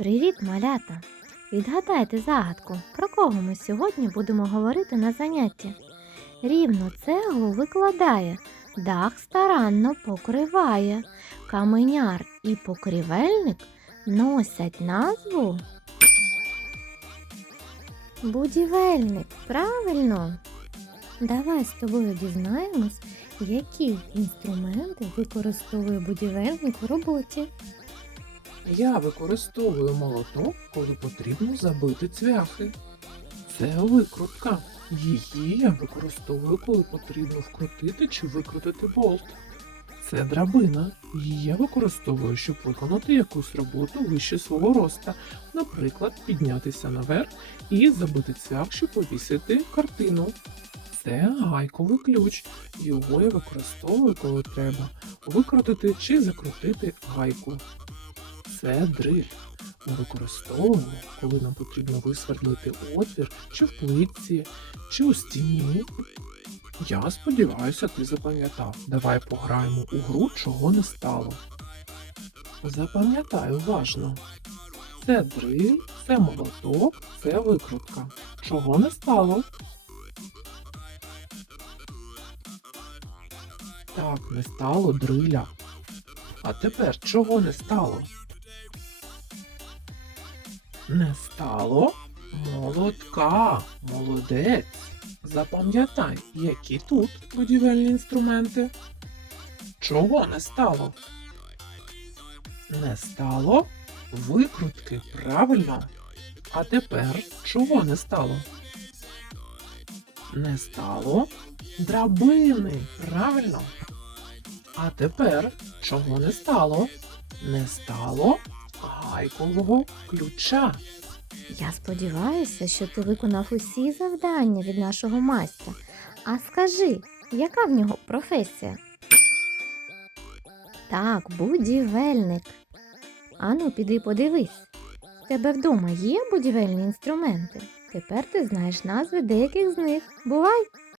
Привіт, малята! Відгадайте загадку, про кого ми сьогодні будемо говорити на занятті. Рівно цеглу викладає, дах старанно покриває. Каменяр і покрівельник носять назву. Будівельник, правильно. Давай з тобою дізнаємось, які інструменти використовує будівельник у роботі. Я використовую молоток, коли потрібно забити цвяхи. Це викрутка. Її я використовую, коли потрібно вкрутити чи викрутити болт. Це драбина. Її я використовую, щоб виконати якусь роботу вище свого роста, наприклад, піднятися наверх і забити цвях, щоб повісити картину. Це гайковий ключ. Його я використовую, коли треба викрутити чи закрутити гайку. Це дриль. Ми використовуємо, коли нам потрібно висвердлити отвір чи в плитці, чи у стіні. Я сподіваюся, ти запам'ятав. Давай пограємо у гру, чого не стало. Запам'ятай уважно. Це дриль, це молоток, це викрутка. Чого не стало? Так, не стало дриля. А тепер чого не стало? Не стало молотка. Молодець. Запам'ятай, які тут будівельні інструменти. Чого не стало? Не стало викрутки, правильно. А тепер чого не стало? Не стало драбини, правильно. А тепер чого не стало? Не стало гайкового ключа. Я сподіваюся, що ти виконав усі завдання від нашого майстра. А скажи, яка в нього професія? Так, будівельник. Ану, піди подивись. В тебе вдома є будівельні інструменти? Тепер ти знаєш назви деяких з них. Бувай!